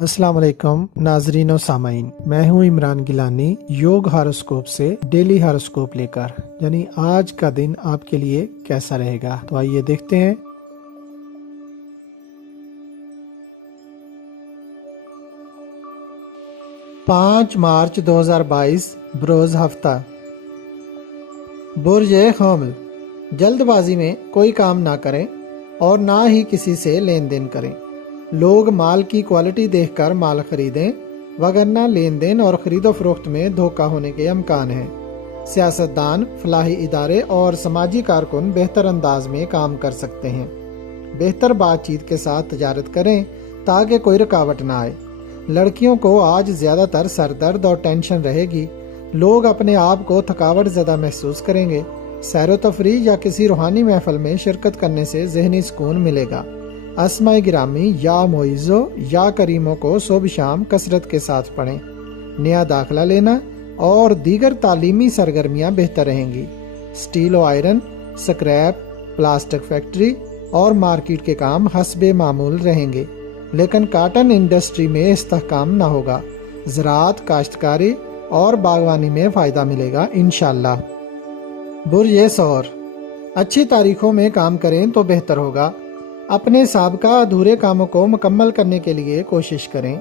अस्सलाम वालेकुम नाजरीन और सामाइन, मैं हूं इमरान गिलानी योग हॉरोस्कोप से डेली हॉरोस्कोप लेकर, यानी आज का दिन आपके लिए कैसा रहेगा। तो आइए देखते हैं। 5 मार्च 2022 बरोज हफ्ता। बुर्ज हमल, जल्दबाजी में कोई काम ना करें और ना ही किसी से लेन देन करें। लोग माल की क्वालिटी देखकर माल खरीदें, वगरना लेन देन और खरीदो फरोख्त में धोखा होने के अमकान हैं। सियासतदान, फलाही इदारे और समाजी कारकुन बेहतर अंदाज में काम कर सकते हैं। बेहतर बातचीत के साथ तजारत करें ताकि कोई रुकावट ना आए। लड़कियों को आज ज़्यादातर सरदर्द और टेंशन रहेगी। लोग अपने आप को थकावट ज़्यादा महसूस करेंगे। सैर व तफरीह या किसी रूहानी महफल में शिरकत करने से जहनी सुकून मिलेगा। अस्माए गिरामी या मोइज़ो या करीमों को सुबह शाम कसरत के साथ पढ़ें। नया दाखिला लेना और दीगर तालीमी सरगर्मियाँ बेहतर रहेंगी। स्टील और आयरन, स्क्रैप, प्लास्टिक फैक्ट्री और मार्केट के काम हस्बे मामूल रहेंगे, लेकिन काटन इंडस्ट्री में इस्तेहकाम ना होगा। ज़राअत, काश्तकारी और बागवानी में फ़ायदा मिलेगा इंशाअल्लाह। बुर्ज सौर, अच्छी तारीखों में काम करें तो बेहतर होगा। अपने साबका अधूरे कामों को मुकम्मल करने के लिए कोशिश करें।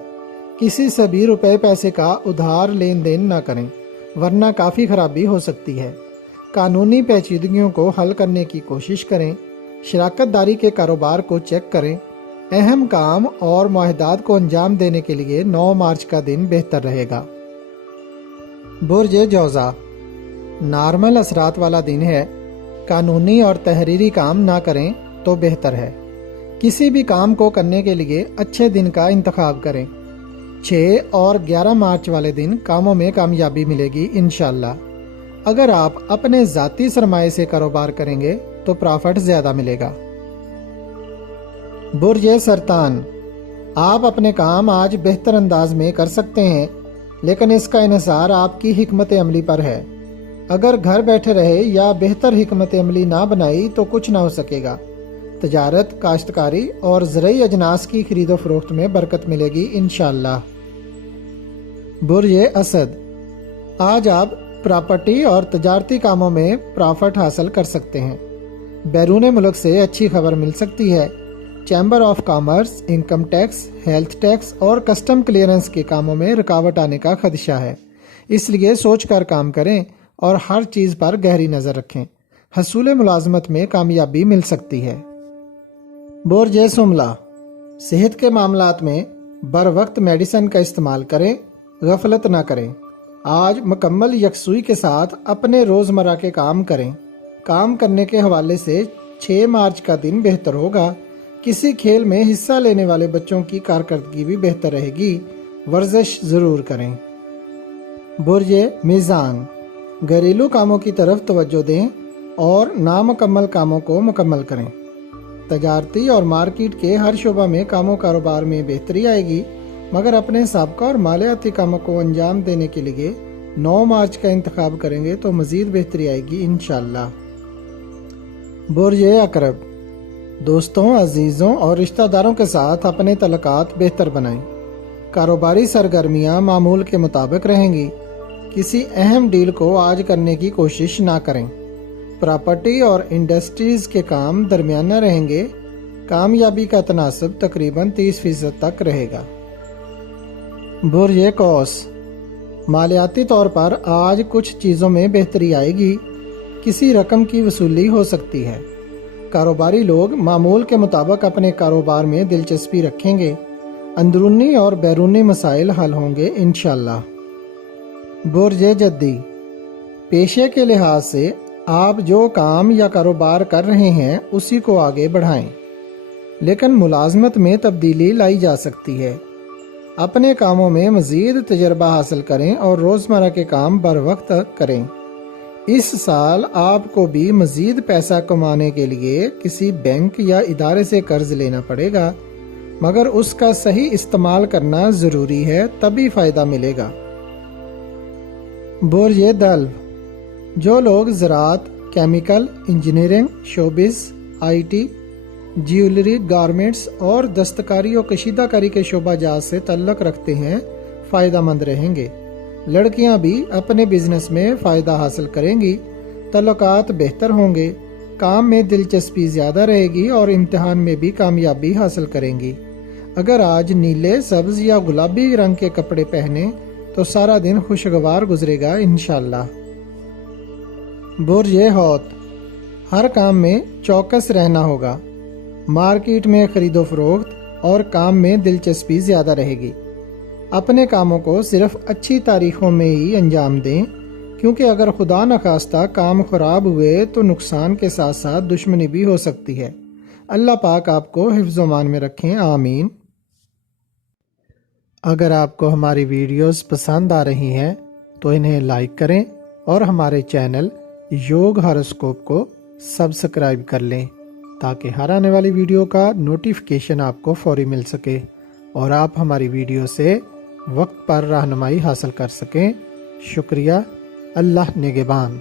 किसी से भी रुपए पैसे का उधार लेन देन न करें, वरना काफ़ी खराबी हो सकती है। कानूनी पेचीदगियों को हल करने की कोशिश करें। शराकत दारी के कारोबार को चेक करें। अहम काम और मुआहदात को अंजाम देने के लिए 9 मार्च का दिन बेहतर रहेगा। बुर्ज जौज़ा, नॉर्मल असरात वाला दिन है। कानूनी और तहरीरी काम ना करें तो बेहतर है। किसी भी काम को करने के लिए अच्छे दिन का इंतखाब करें। 6 और 11 मार्च वाले दिन कामों में कामयाबी मिलेगी इंशाअल्लाह। अगर आप अपने ज़ाती सरमाए से कारोबार करेंगे तो प्रॉफिट ज़्यादा मिलेगा। बुर्ज सरतान, आप अपने काम आज बेहतर अंदाज में कर सकते हैं, लेकिन इसका इन्हिसार आपकी हिकमत अमली पर है। अगर घर बैठे रहे या बेहतर हिकमत अमली ना बनाई तो कुछ ना हो सकेगा। तजारत, काश्तकारी और ज़रई अजनास की खरीदो फरोख्त में बरकत मिलेगी इंशाअल्लाह। बुर्ज असद, आज आप प्रॉपर्टी और तजारती कामों में प्रॉफिट हासिल कर सकते हैं। बैरून मुल्क से अच्छी खबर मिल सकती है। Chamber of commerce, income tax, health tax और कस्टम क्लियरेंस के कामों में रुकावट आने का खदशा है, इसलिए सोच कर काम करें और हर चीज़ पर गहरी नज़र रखें। हसूल मुलाजमत में कामयाबी मिल सकती है। बुर्ज सुमला, सेहत के मामलात में बर वक्त मेडिसिन का इस्तेमाल करें, गफलत ना करें। आज मुकम्मल यकसुई के साथ अपने रोज़मर्रा के काम करें। काम करने के हवाले से 6 मार्च का दिन बेहतर होगा। किसी खेल में हिस्सा लेने वाले बच्चों की कारकर्दगी भी बेहतर रहेगी। वर्जिश ज़रूर करें। बुर्ज मीज़ान, घरेलू कामों की तरफ तवज्जो दें और नामुकम्मल कामों को मुकम्मल करें। तजारती और मार्केट के हर शोबा में कामों कारोबार में बेहतरी आएगी, मगर अपने साबका और मालियाती कामों को अंजाम देने के लिए 9 मार्च का इंतखाब करेंगे तो मज़ीद बेहतरी आएगी इंशाअल्लाह। बुर्ज अकरब, दोस्तों, अजीज़ों और रिश्तेदारों के साथ अपने तल्लुकात बेहतर बनाएं। कारोबारी सरगर्मियाँ मामूल के मुताबिक रहेंगी। किसी अहम डील को आज करने की कोशिश ना करें। प्रॉपर्टी और इंडस्ट्रीज़ के काम दरमियाना रहेंगे। कामयाबी का तनासब तकरीबन 30% तक रहेगा। बुर्ज कौस, मालियाती तौर पर आज कुछ चीज़ों में बेहतरी आएगी। किसी रकम की वसूली हो सकती है। कारोबारी लोग मामूल के मुताबिक अपने कारोबार में दिलचस्पी रखेंगे। अंदरूनी और बैरूनी मसाइल हल होंगे इंशाअल्लाह। बुर्ज जद्दी, पेशे के लिहाज से आप जो काम या कारोबार कर रहे हैं उसी को आगे बढ़ाएं, लेकिन मुलाजमत में तब्दीली लाई जा सकती है। अपने कामों में मज़ीद तजर्बा हासिल करें और रोज़मर्रा के काम बर वक्त करें। इस साल आपको भी मज़ीद पैसा कमाने के लिए किसी बैंक या इदारे से कर्ज लेना पड़ेगा, मगर उसका सही इस्तेमाल करना ज़रूरी है, तभी फ़ायदा मिलेगा। बुर्ज दल्व, जो लोग ज़राअत, chemical, engineering, showbiz, IT jewellery, garments और दस्तकारी और कशीदा कारी के शोबा जात से ताल्लुक़ रखते हैं फ़ायदा मंद रहेंगे। लड़कियां भी अपने बिजनेस में फ़ायदा हासिल करेंगी, तल्लुकात बेहतर होंगे, काम में दिलचस्पी ज़्यादा रहेगी और इम्तिहान में भी कामयाबी हासिल करेंगी। अगर आज नीले, सब्ज़ या गुलाबी रंग के कपड़े पहने तो सारा दिन खुशगवार गुजरेगा इंशाअल्लाह। बुर्ज हौत, हर काम में चौकस रहना होगा। मार्केट में खरीदो फरोख्त और काम में दिलचस्पी ज़्यादा रहेगी। अपने कामों को सिर्फ अच्छी तारीखों में ही अंजाम दें, क्योंकि अगर खुदा न खास्ता काम खराब हुए तो नुकसान के साथ साथ दुश्मनी भी हो सकती है। अल्लाह पाक आपको हिफ्ज़ मान में रखें, आमीन। अगर आपको हमारी वीडियोस पसंद आ रही हैं तो इन्हें लाइक करें और हमारे चैनल योग हॉरोस्कोप को सब्सक्राइब कर लें, ताकि हर आने वाली वीडियो का नोटिफिकेशन आपको फौरी मिल सके और आप हमारी वीडियो से वक्त पर रहनुमाई हासिल कर सकें। शुक्रिया। अल्लाह निगहबान।